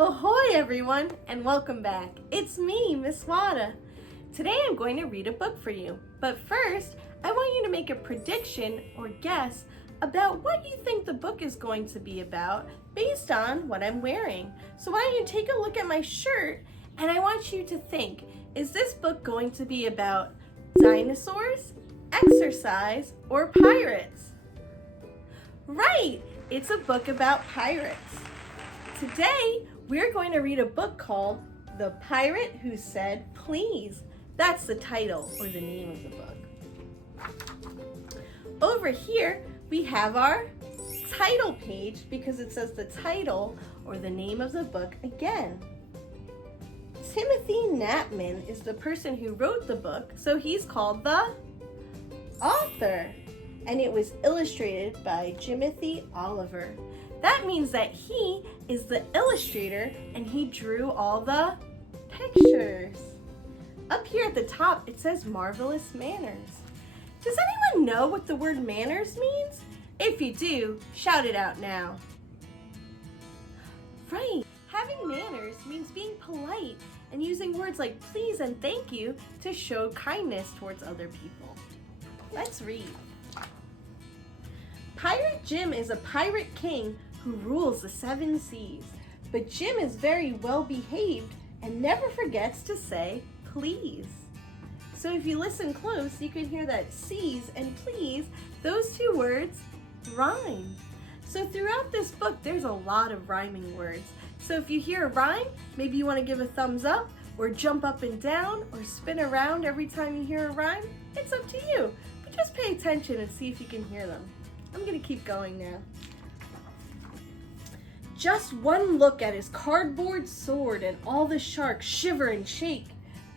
Ahoy everyone, and welcome back. It's me, Miss Wada. Today I'm going to read a book for you, but first I want you to make a prediction or guess about what you think the book is going to be about based on what I'm wearing. So why don't you take a look at my shirt and I want you to think, is this book going to be about dinosaurs, exercise, or pirates? Right, it's a book about pirates. Today, we're going to read a book called The Pirate Who Said Please. That's the title or the name of the book. Over here, we have our title page because it says the title or the name of the book again. Timothy Knapman is the person who wrote the book, so he's called the author. And it was illustrated by Timothy Oliver. That means that he is the illustrator and he drew all the pictures. Up here at the top, it says Marvelous Manners. Does anyone know what the word manners means? If you do, shout it out now. Right, having manners means being polite and using words like please and thank you to show kindness towards other people. Let's read. Pirate Jim is a pirate king who rules the 7 seas. But Jim is very well behaved and never forgets to say please. So if you listen close, you can hear that seas and please, those 2 words rhyme. So throughout this book, there's a lot of rhyming words. So if you hear a rhyme, maybe you want to give a thumbs up or jump up and down or spin around every time you hear a rhyme. It's up to you, but just pay attention and see if you can hear them. I'm gonna keep going now. Just one look at his cardboard sword and all the sharks shiver and shake.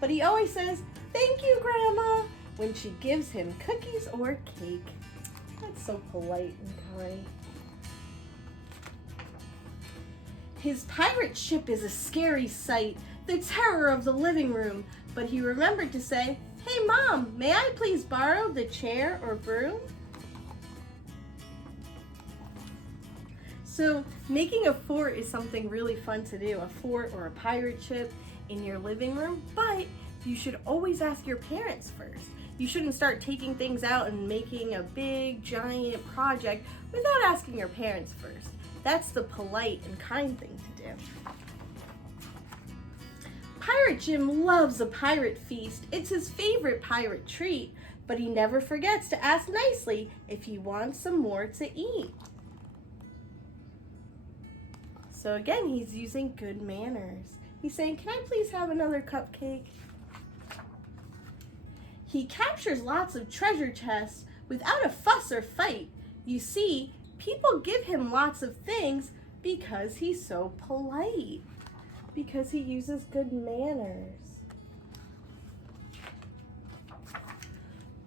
But he always says, "Thank you, Grandma," when she gives him cookies or cake. That's so polite and kind. His pirate ship is a scary sight, the terror of the living room. But he remembered to say, "Hey, Mom, may I please borrow the chair or broom?" So making a fort is something really fun to do, a fort or a pirate ship in your living room, but you should always ask your parents first. You shouldn't start taking things out and making a big, giant project without asking your parents first. That's the polite and kind thing to do. Pirate Jim loves a pirate feast. It's his favorite pirate treat, but he never forgets to ask nicely if he wants some more to eat. So again, he's using good manners. He's saying, "Can I please have another cupcake?" He captures lots of treasure chests without a fuss or fight. You see, people give him lots of things because he's so polite, because he uses good manners.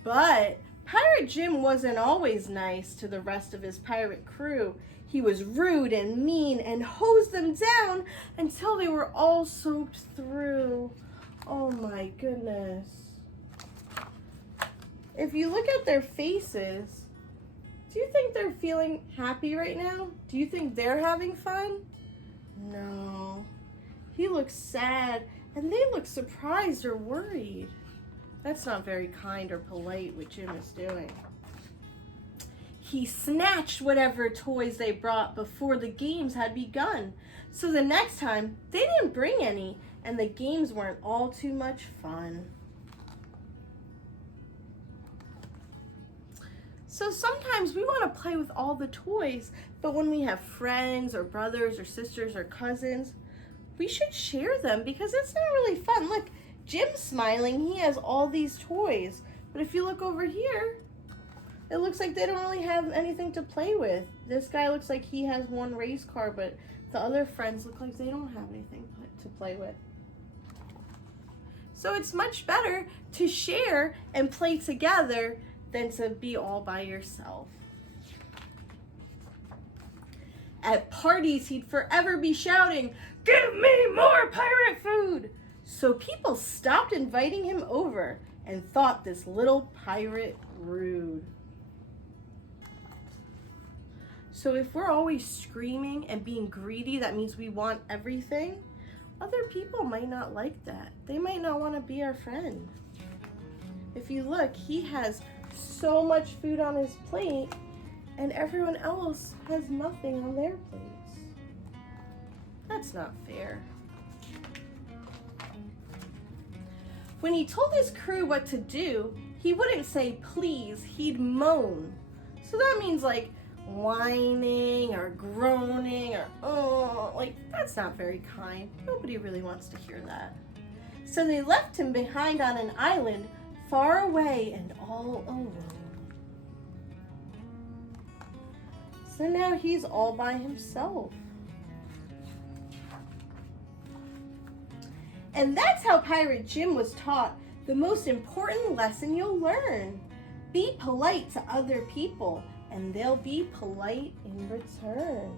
But Pirate Jim wasn't always nice to the rest of his pirate crew. He was rude and mean and hosed them down until they were all soaked through. Oh my goodness. If you look at their faces, do you think they're feeling happy right now? Do you think they're having fun? No. He looks sad and they look surprised or worried. That's not very kind or polite what Jim is doing. He snatched whatever toys they brought before the games had begun. So the next time, they didn't bring any, and the games weren't all too much fun. So sometimes we want to play with all the toys, but when we have friends or brothers or sisters or cousins, we should share them because it's not really fun. Look, Jim's smiling, he has all these toys, but if you look over here, it looks like they don't really have anything to play with. This guy looks like he has one race car, but the other friends look like they don't have anything to play with. So it's much better to share and play together than to be all by yourself. At parties, he'd forever be shouting, "Give me more pirate food!" So people stopped inviting him over and thought this little pirate rude. So if we're always screaming and being greedy, that means we want everything. Other people might not like that. They might not want to be our friend. If you look, he has so much food on his plate and everyone else has nothing on their plates. That's not fair. When he told his crew what to do, he wouldn't say please, he'd moan. So that means like whining or groaning or oh, like that's not very kind. Nobody really wants to hear that. So they left him behind on an island, far away and all alone. So now he's all by himself. And that's how Pirate Jim was taught the most important lesson you'll learn. Be polite to other people, and they'll be polite in return.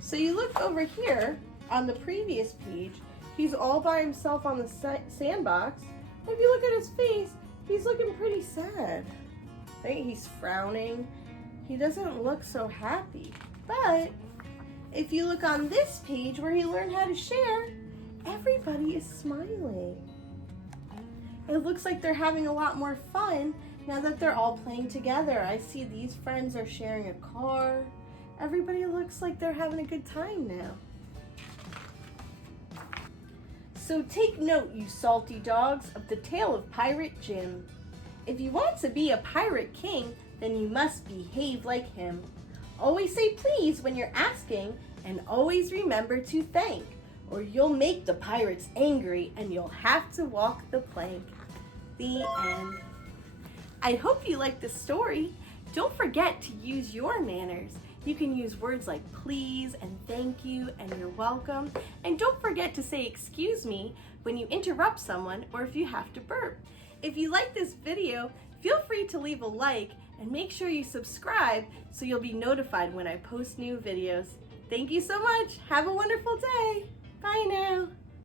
So you look over here on the previous page, he's all by himself on the sandbox. If you look at his face, he's looking pretty sad, right? He's frowning. He doesn't look so happy. But if you look on this page where he learned how to share, everybody is smiling. It looks like they're having a lot more fun now that they're all playing together. I see these friends are sharing a car. Everybody looks like they're having a good time now. So take note, you salty dogs, of the tale of Pirate Jim. If you want to be a pirate king, then you must behave like him. Always say please when you're asking, and always remember to thank, or you'll make the pirates angry and you'll have to walk the plank. The end. I hope you liked the story. Don't forget to use your manners. You can use words like please and thank you and you're welcome. And don't forget to say excuse me when you interrupt someone or if you have to burp. If you like this video, feel free to leave a like and make sure you subscribe so you'll be notified when I post new videos. Thank you so much. Have a wonderful day. Bye now.